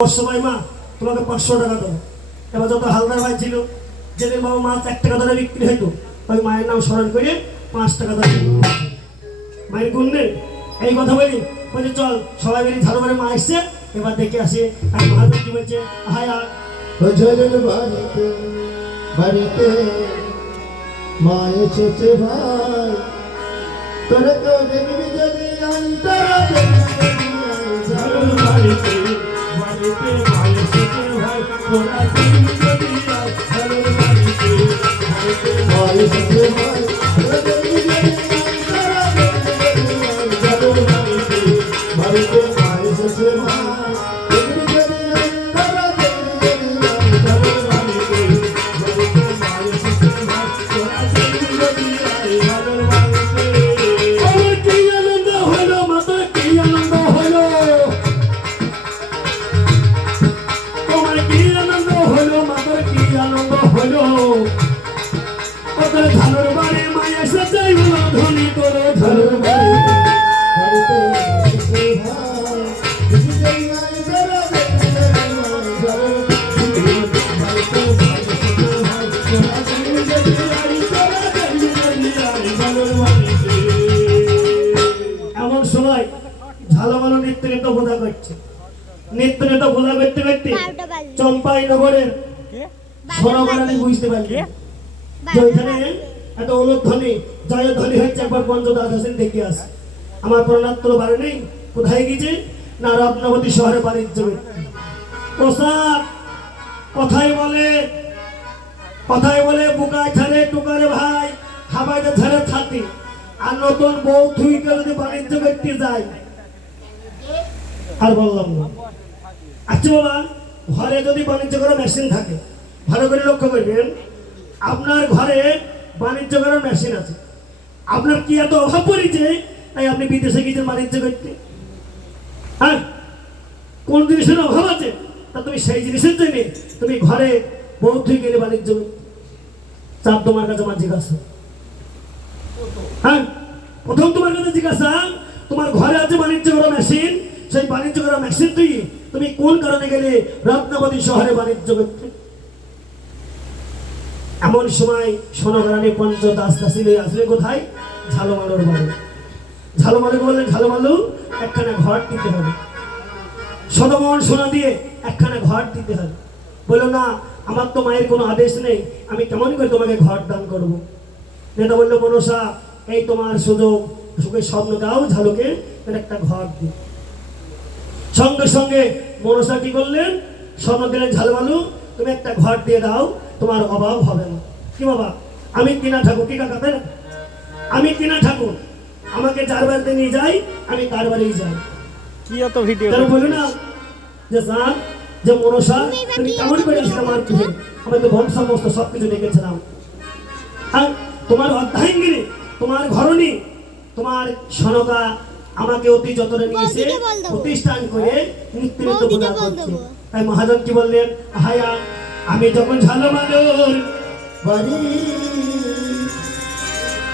সময় মা তোমাকে 500 টাকা দেবো। এবার যত হালদার ভাই ছিল যেদিন বাবা মাছ 1 টাকা দরে বিক্রি হইতো ওই মায়ের নাম স্মরণ করে 5 টাকা দরে মায়ের গুণ নেই। এই কথা বলি বলছে চল সবাই মিলে ঝাড়ু করে মা এসছে এবার দেখে আসি। আর মহাজন কি বলছে হায়া বাড়িতে বাড়িতে মা এসেছে ভাই তোরা তো দেখবি যদি অন্তরা বাড়িতে বাড়িতে ভাই এসেছে ভাই তোরা দেখবি যদি বাড়িতে মা এসেছে ভাই তোরা দেখবি যদি অন্তরা বাড়িতে মা এসেছে ভাই দেখবি যদি অন্তরা ধানের বাড়ি মায়া সাথে ধনী করে ধানের বাড়ি বাড়িতে এসেছে ভাই দেখবি যদি অন্তরা এমন সময় ঝালমালো নৃত্য নেতা বোঝা করছে। নৃত্য নেতা বোঝা করতে করতে চম্পাই নগরের সোনাবাড়ি বুঝতে পারলি যে ওইখানে এত অনুধ্বনি জয়ধ্বনি হচ্ছে। একবার পঞ্চদাস হোসেন দেখে আসে আমার প্রণাত্র বাড়ি নেই কোথায় গিয়েছে না রত্নাবতী শহরে বাণিজ্য ব্যক্তি পোশাক কথাই বলে বুকায় ছাড়ে টুকারে ভাই হাবাইতে ছাড়ে ছাতি। আর নতুন বউ থুইকে যদি বাণিজ্য ব্যক্তি যায় আর বললাম না। আচ্ছা বাবা ঘরে যদি বাণিজ্য করার মেশিন থাকে ভালো করে লক্ষ্য করবেন আপনার ঘরে বাণিজ্য করার মেশিন আছে আপনার কি এত অভাব পড়েছে তাই আপনি বিদেশে গিয়েছেন বাণিজ্য করতে? হ্যাঁ কোন জিনিসের অভাব আছে তা তুমি সেই জিনিসের জন্য তুমি ঘরে বউ থুই গেলে বাণিজ্য করতে চাপ তোমার কাছে আমার জিজ্ঞাসা। হ্যাঁ প্রথম তোমার কাছে জিজ্ঞাসা তোমার ঘরে আছে বাণিজ্য করা মেশিন সেই বাণিজ্য করা মেশিন তুমি কোন কারণে গেলে রত্নাবতী শহরে বাণিজ্য করতে? এমন সময় সোনাগারানি পঞ্চদাস দাসিলে আসলে কোথায় ঝালমালোর বাড়ি। ঝালমালুকে বললেন ঝালমালু একখানা ঘর দিতে হবে শতমন সোনা দিয়ে একখানা ঘর দিতে হবে। বললো না আমার তো মায়ের কোনো আদেশ নেই আমি কেমন করে তোমাকে ঘর দান করবো। নেতা বললো মনসা এই তোমার সুযোগ সুখের স্বপ্ন দাও ঝালুকে একটা ঘর দিই। সঙ্গে সঙ্গে মনসা কি করলেন স্বপ্ন দিলেন ঝালমালু তুমি একটা ঘর দিয়ে দাও তোমার অভাব হবে না। কি বাবা আমি কিনা ঠাকুর কি কাকা তাই না আমি কিনা ঠাকুর আমাকে যার বাড়িতে নিয়ে যাই আমি তার বাড়িই যাই। কি এত ভিডিও বলি না যে স্যার যে মনসা তুমি কেমন করে আসলে আমার পিঠে আমি তো বংশ সমস্ত সবকিছু দেখেছিলাম। আর তোমার অর্ধাঙ্গিনী তোমার ঘরণী তোমার সনকা আমাকে অতি যতনে নিয়েছে প্রতিষ্ঠান করে নৃত্য পূজা করছে। তাই মহাজন কি বললেন হায়া আমি যখন ঝালমালোর বাড়ি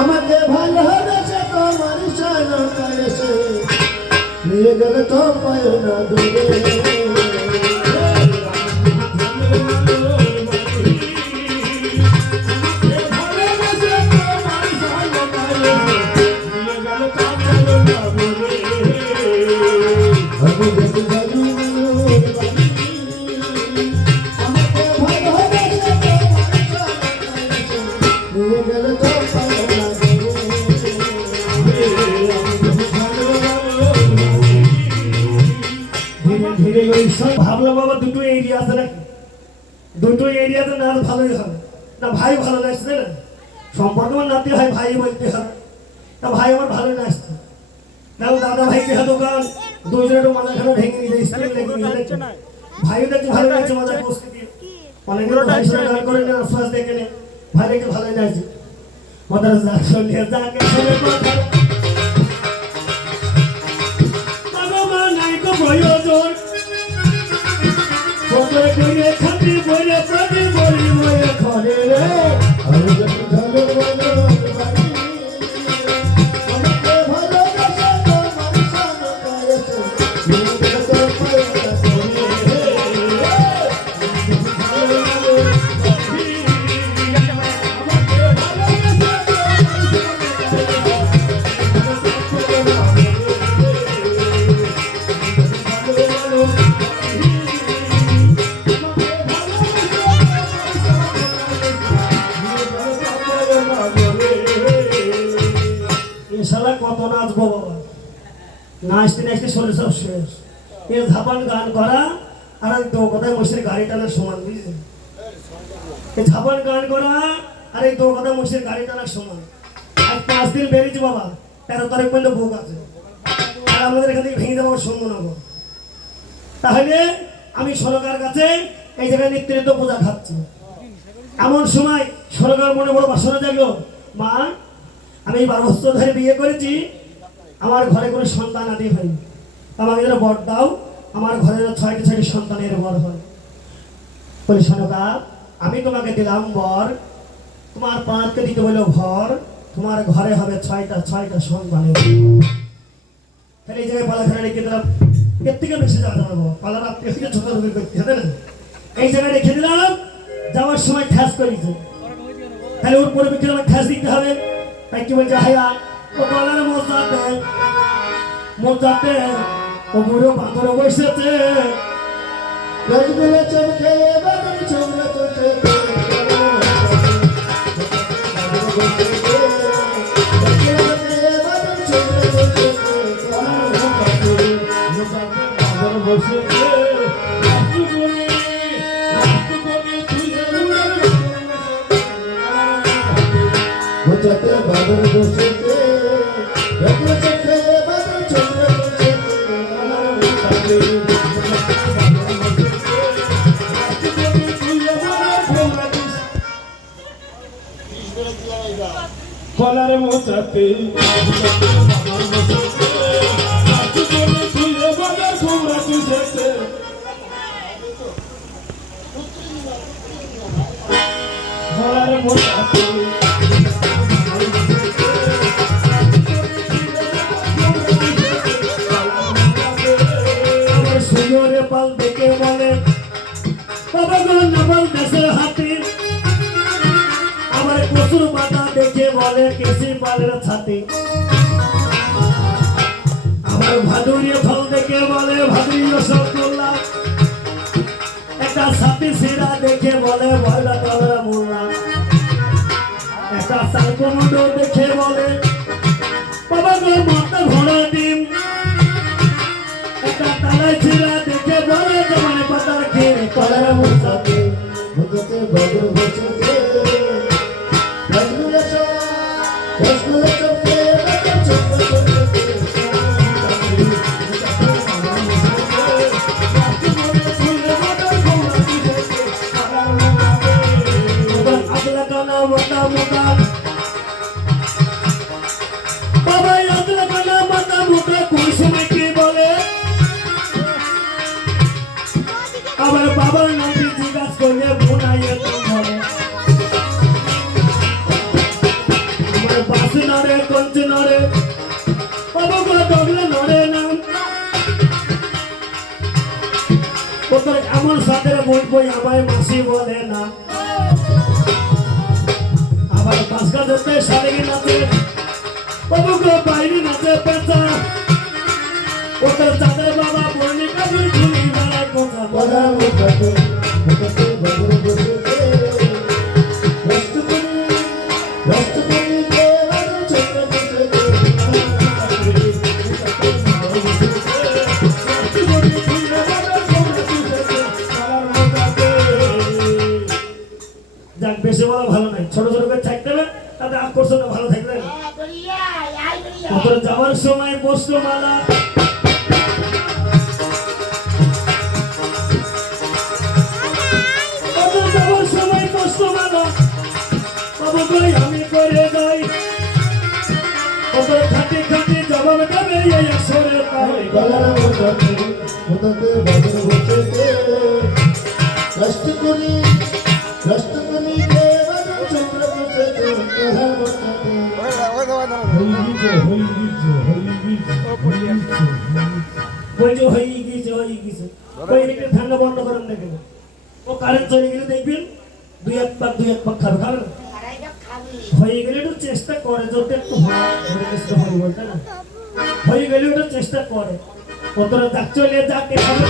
আমাকে ভালোবেসে তোমার সনকা এসে নিয়ে গেলে তো পায় না দূরে ভাবলাম বাবা দুটো এরিয়া আছে নাকি দুটো এরিয়াতে না ভালোই হবে না ভাই ভালো লাগছে না সম্পর্ক আমার নাতি হয় ভাই বলতে হবে তা ভাই আমার ভালো লাগছে দেখো দাদা ভাইকে দোকান দুইজনে একটু মাথা খানা ভেঙে নিয়ে যাচ্ছে ভাইও দেখতে ভালো লাগছে মজা বসতে দিয়ে অনেকগুলো ভাই সঙ্গে গান করে নেন আশ্বাস দেখে নে ভাই দেখতে ভালোই লাগছে মজার শুনিয়ে যাকে শুনে কথা বাবা নাই তো প্রয়োজন বলে কইরে খাতি বলে প্রতি বলি বলে ঘরে রে আমি যখন ঝালমালোর বাড়ি আমাকে ভালোবেসে তোমার সনকা এসে নিয়ে গেলে তো পায় না দূরে নাচতে নাচতে শরীর সব শেষ। এ ঝাপান গান করা আর ওই তো কোথায় মহিষের গাড়ি টানার সমান, বুঝলি? এই ঝাপান গান করা আর এই তো কথা মহিষের গাড়ি টানার সমান। আর 5 দিন বেরিয়েছি বাবা, 13 তারিখ পর্যন্ত ভোগ আছে। আর আমাদের এখান থেকে ভেঙে যাওয়ার সম্ভাবনা। তাহলে আমি সরকার কাছে এই জায়গায় নিত্য পূজা খাচ্ছি। এমন সময় সরকার মনে বড় বাসনা জাগলো, মা আমি 12 বছর ধরে বিয়ে করেছি, আমার ঘরে কোনো সন্তান আদি হয়নি, আমাকে যেন বর দাও, আমার ঘরে যেন 6টি সন্তানের বর হয়। বলি সনকা আমি তোমাকে দিলাম বর, তোমার পাঁচকে দিতে বললো ঘর, তোমার ঘরে হবে 6টা সন্তানের। তাহলে এই জায়গায় পালাখানা রেখে দিলাম, এর থেকে বেশি যাওয়া যাবে না, পালার আপনি থেকে ছোট রোগী করতে হবে না। এই জায়গায় রেখে দিলাম, যাওয়ার সময় ঠ্যাস করেছে, তাহলে ওর পরে বিক্রি আমার ঠ্যাস দিতে হবে। তাই কি বলছে হাইয়া ও পালার মোজাতে ও বুড়ো বাঁদর বসেছে। রসগোল্লা চমকে বাদাম চমড়া চমকে যাতে বাদর বসেছে রসগোল্লা চমকে বাদাম চমড়া চমকে কলার মোচাতে কলার মোচাতে সুন্দরে পাল দেখে বলে বাবা গো নবল দেশের হাতি, আমার কসুর পাতা দেখে বলে কেসি পালের ছাতি, আমার ভাদুরিয়া ফল দেখে বলে ভাদুরি রসগোল্লা, একটা ছাতি সিরা দেখে বলে ভয়লা কলরা মোল্লা, একটা সালকুমুন্ড দেখে বলে বাবা গো মাথা ঘোড়া ডিম, একটা তালাই ছিড়া দেখে বলে জমানে পাতার খেয়ে কলার মোচাতে যাতে বাদর বসেছে রসগোল্লা চমকে বাদাম চমড়া চমকে আগলা কানা মোটা মোটা বাবা আগলা কানা মোটা মোটা কোন সময় কি বলে, আবার বাবার নামে জিজ্ঞাসা করলে বোনাইয়ে তো বলে, আমার বাস নড়ে কঞ্চ নড়ে বাবা গো ডগলে নড়ে না, ও তোর এমন সাথে বলবো আমায় মাসি বলে না, আবার বাসকা যেতে সারে নাচে বাবা গো বাইরে নাচে পেঁচা, ও তোর চাঁদের বাবা বর্ণি কাজে ঝুলি বেড়ায় কোথা কলার মোচাতে বাদর বসেছে রসগোল্লা কে বাদাম চমড়া চমকে যাক বেশি বলা ভালো নাই, ছোট ছোট করে থাকতে হবে, তাতে আকর্ষণ ভালো থাকবে। তারপরে যাওয়ার সময় বস্ত্রমালা যাওয়ার সময় বস্ত্রমালা বাবা কই আমি করে যাই, ওপরে খাটি খাটি জবাব দেবে এই আসরে পাই। কলার মোচাতে বাদর বসেছে রসগোল্লা কে বাদাম চমড়া চমকে কলার মোচাতে বলছে হয়ে গিয়েছে ওই একটু ঠান্ডা বন্ধ করেন দেখবেন, ও কারেন্ট চলে গেলে দেখবেন দুই এক পাক খাবে খাবে না, হয়ে গেলে একটু চেষ্টা করে যদি একটু হয় বলতে না, হয়ে গেলে একটু চেষ্টা করে, কতটা যাক চলে যাকে খাবে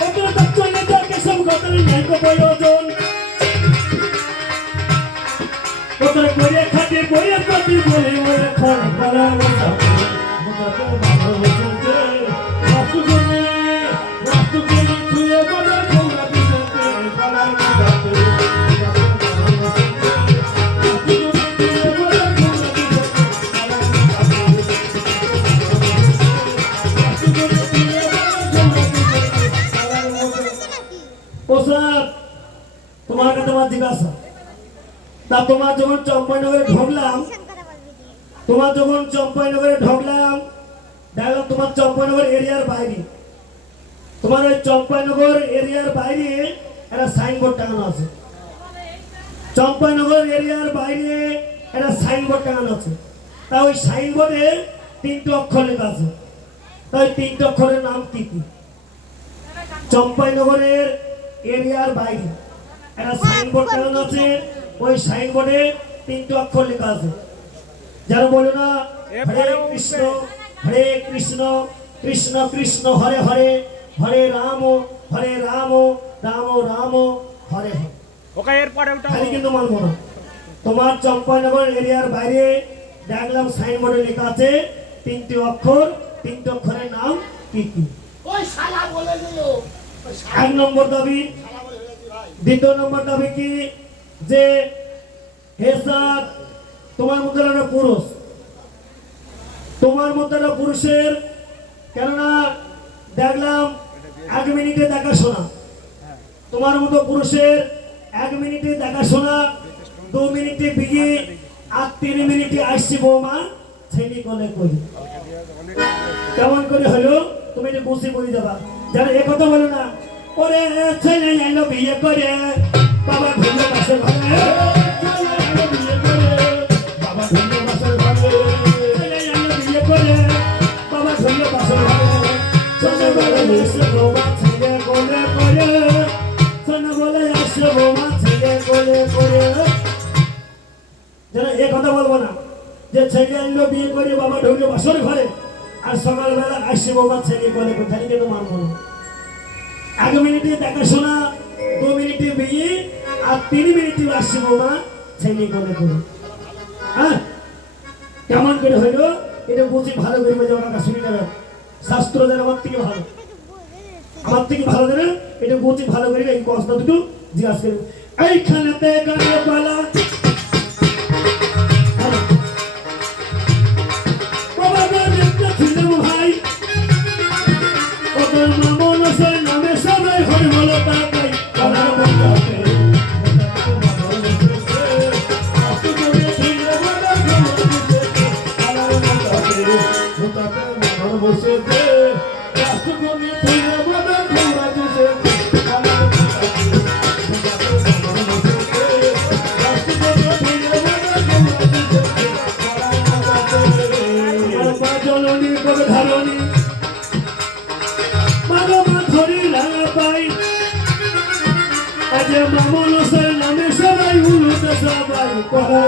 কতটা যাক চলে যাকে সব ঘটনা নাই প্রয়োজন, তোমার যখন চম্পাইনগরে ঢুকলাম, দেখলাম তোমার চম্পাইনগর এরিয়ার বাইরে, তোমার ওই চম্পাইনগর এরিয়ার বাইরে একটা সাইনবোর্ড টাঙানো আছে। চম্পাইনগর এরিয়ার বাইরে একটা সাইনবোর্ড টাঙানো আছে। তা ওই সাইনবোর্ডে 3টি অক্ষর লেখা আছে। তাই 3টি অক্ষরের নাম কি কি? চম্পাইনগরের এরিয়ার বাইরে একটা সাইনবোর্ড টাঙানো আছে। ওই সাইনবোর্ডে 3টি অক্ষর লেখা আছে। যারা বলে না হরে কৃষ্ণ কৃষ্ণ কৃষ্ণ হরে হরে, হরে রাম রাম রাম হরে হরে। ওকে এরপরে ওটা খালি কিন্তু মানবো না। তোমার চম্পাইনগর এরিয়ার বাইরে দেখলাম সাইনবোর্ডে লেখা আছে 3টি অক্ষর। 3টি অক্ষরের নাম কি কি? ওই শালা বলে দিল, ওই শালা 1 নম্বর দাবি। বলে দিয়েছি ভাই। 2 নম্বর দাবি কি? যে হে স্যার, তোমার মধ্যে একটা পুরুষ, তোমার মধ্যে একটা পুরুষের, কেননা দেখলাম 1 মিনিটে দেখাশোনা, তোমার মতো পুরুষের 1 মিনিটে দেখাশোনা, 2 মিনিটে বিয়ে, আর 3 মিনিটে আসছি বৌমা ছেলে কোলে করি। কেমন করে হলো? তুমি এটা বুঝে বলে যাবা। যারা এ কথা বলো না, ওরে ছেলে এলো বিয়ে করে বাবা ঢুলে পাশে ভাবে, ছেলে এলো বিয়ে করে বাবা ঢুলে পাশে ভাবে, ছেলে এলো বিয়ে করে বাবা ঢুলে পাশে ভাবে, ছেলে বলে এসে বৌমা ছেলে কোলে করে, ছেলে বলে এসে বৌমা ছেলে কোলে করে। যারা এ কথা বলবো না যে ছেলে এলো বিয়ে করে বাবা ঢুলে বাসর ঘরে, আর সকালবেলা আসছে বৌমা ছেলে কোলে করে, তাই কিন্তু মানবো না। 1 মিনিটে দেখাশোনা, 2 মিনিটে বিয়ে, আর 3 মিনিটে আসছে বৌমা ছেলে কোলে করে। হ্যাঁ, কেমন করে হইলো এটা বুঝি ভালো করে বোঝা, ওরা কাছে শুনে যাবেন। শাস্ত্র যেন আমার থেকে ভালো, আমার থেকে ভালো জানে, এটা বুঝি ভালো করে। এই কথা দুটো জিজ্ঞাসা করবে। এইখানেতে গানে পালা বাবা দেখতে ছিলাম ভাই, ওদের মামন সে নামে সবাই হই বলো তাকাই আমার মনটাতে বসেছে রাষ্ট্রপতি তুলে বদল ঘোরা দিছে, আর পা জননী করে ধারণী মাগমা ধরি লাগা পাই, আজ মামন সে নামে সবাই উলুতে সবাই করা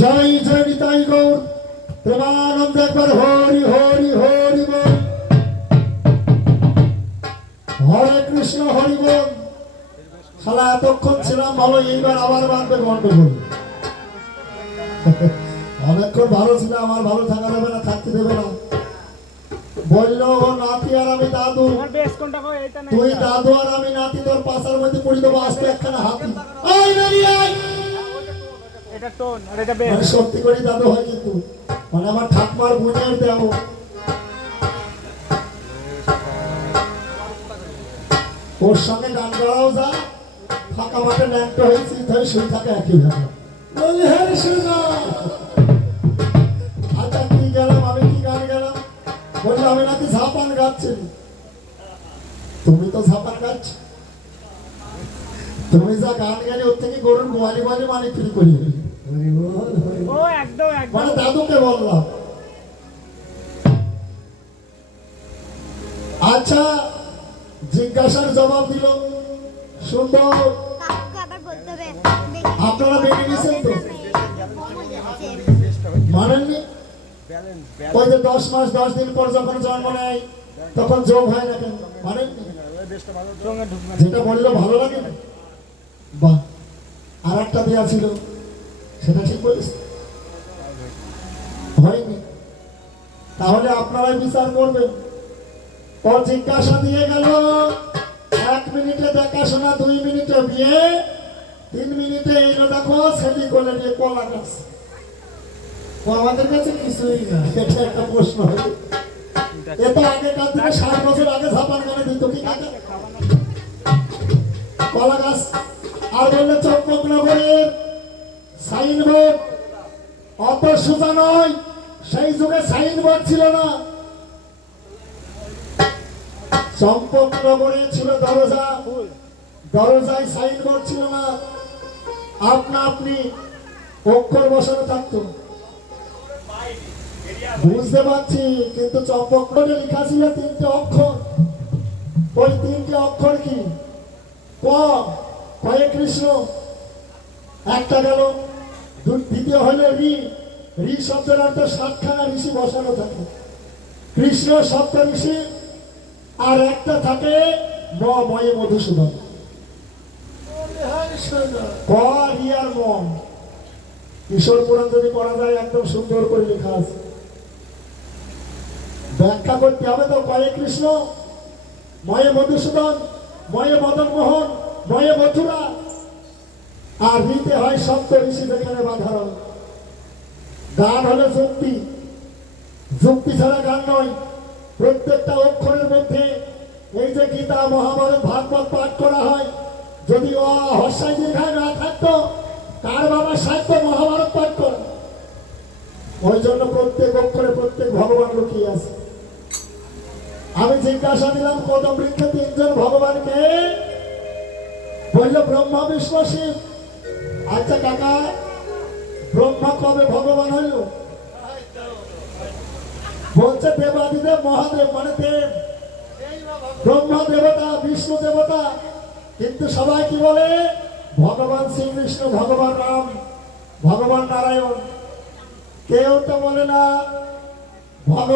জয় জয় নিতাই গৌর প্রেমানন্দ একবার হরি হরি হরি বল, হরে কৃষ্ণ হরি বল। শালা এতক্ষণ ছিলাম ভালো, এইবার আবার বাঁধবে গন্ডগোল। অনেকক্ষণ ভালো ছিল, আমার ভালো থাকা দেবে না, থাকতে দেবে না। বললো ও নাতি আর আমি দাদু, তোমার বেশ কোনটা কই এটা না, তুই দাদু আর আমি নাতি, তোর পাশার মধ্যে পড়ি দেবো আজকে একখানা হাতি। এই বেরিয়ে আয়। এটা টোন আর এটা বেশ। মানে সত্যি করে দাদু হয় কিন্তু, মানে আমার ঠাকুমার বোনের দেব। ওর সঙ্গে গান গাওয়াও যা, ফাঁকা মাঠে ন্যাংটো হয়েছি, ধরে শুয়ে থাকে একই ভাবে। বলি হ্যাঁ শোনা, আচ্ছা কি গেলাম, আমি কি গান গেলাম? বললো আমি নাকি ঝাপান গাচ্ছি। তুমি তো ঝাপান গাচ্ছ, তুমি যা গান গেলে ওর থেকে গরুর গোয়ালি গোয়ালি মানে ফ্রি করি। ও একদম একদম মানে দাদুকে বললাম। আচ্ছা জিজ্ঞাসার জবাব দিল, সুন্দর। কাকুকে আবার বলতে হবে আপনারা মেনে নিয়েছেন তো? মানেননি? ওই যে 10 মাস 10 দিন পর যখন জন্ম নেয় তখন যোগ হয় না কেন? মানেননি? সঙ্গে ঢুকবে যেটা বললে ভালো লাগে না? বাহ, আর একটা দেওয়া ছিল, সেটা ঠিক বলিস হয়নি। তাহলে আপনারাই বিচার করবেন। ও জিজ্ঞাসা দিয়ে গেল 1 মিনিটে দেখাশোনা, 2 মিনিটে বিয়ে, 3 মিনিটে এলো দেখো ছেলে কোলে নিয়ে কলা গাছ। ও আমাদের কাছে কিছুই না। এটা একটা প্রশ্ন হলো। এ তো আগেকার দিনে 60 বছর আগে ঝাপান গানে দিত কি কাকা? কলা গাছ। আর বললে চম্পকনগরের সাইনবোর্ড অত সোজা নয়, সেই যুগে সাইনবোর্ড ছিল না। চম্পকনগরে ছিল দরজা, দরজায় সাইনবোর্ড ছিল না, আপনা আপনি অক্ষর বসানো থাকতো। বুঝতে পারছি, কিন্তু চম্পকনগরে লেখা ছিল 3টে অক্ষর। ওই 3টে অক্ষর কি? ক, কয়ে কৃষ্ণ, একটা গেল। দ্বিতীয় হলো ঋ। ঋ শব্দের অর্থ 7খানা ঋষি বসানো থাকে। কৃষ্ণ সপ্ত ঋষি। আর একটা থাকে ময়ে মধুসূদন। ক, ঋ আর ম। কিশোর পুরাণ যদি পড়া যায় একদম সুন্দর করে লেখা আছে। ব্যাখ্যা করতে হবে তো। কয়ে কৃষ্ণ, ময়ে মধুসূদন, ময়ে মদন মোহন, ময়ে মথুরা। আর ঋতে হয় সপ্ত ঋষি, যেখানে বাধারণ। গান হলো যুক্তি, যুক্তি ছাড়া গান নয়। প্রত্যেকটা অক্ষরের মধ্যে এই যে গীতা, মহাভারত, ভাগবত পাঠ করা হয়, যদি ও হর্ষাই দীর্ঘায় না থাকতো, কার বাবা সাহিত্য মহাভারত পাঠ করে? ওই জন্য প্রত্যেক অক্ষরে প্রত্যেক ভগবান লুকিয়ে আছে। আমি জিজ্ঞাসা দিলাম কদম বৃক্ষে 3জন ভগবানকে, বললো ব্রহ্মা বিষ্ণু শিব। আচ্ছা কাকা, ব্রহ্মা কবে ভগবান হইল? বলছে দেবাদিদেব মহাদেব, মানে দেব। ব্রহ্মা দেবতা, বিষ্ণু দেবতা। কিন্তু সবাই কি বলে? ভগবান শ্রীকৃষ্ণ, ভগবান রাম, ভগবান নারায়ণ। কেউ তো বলে না ভগবান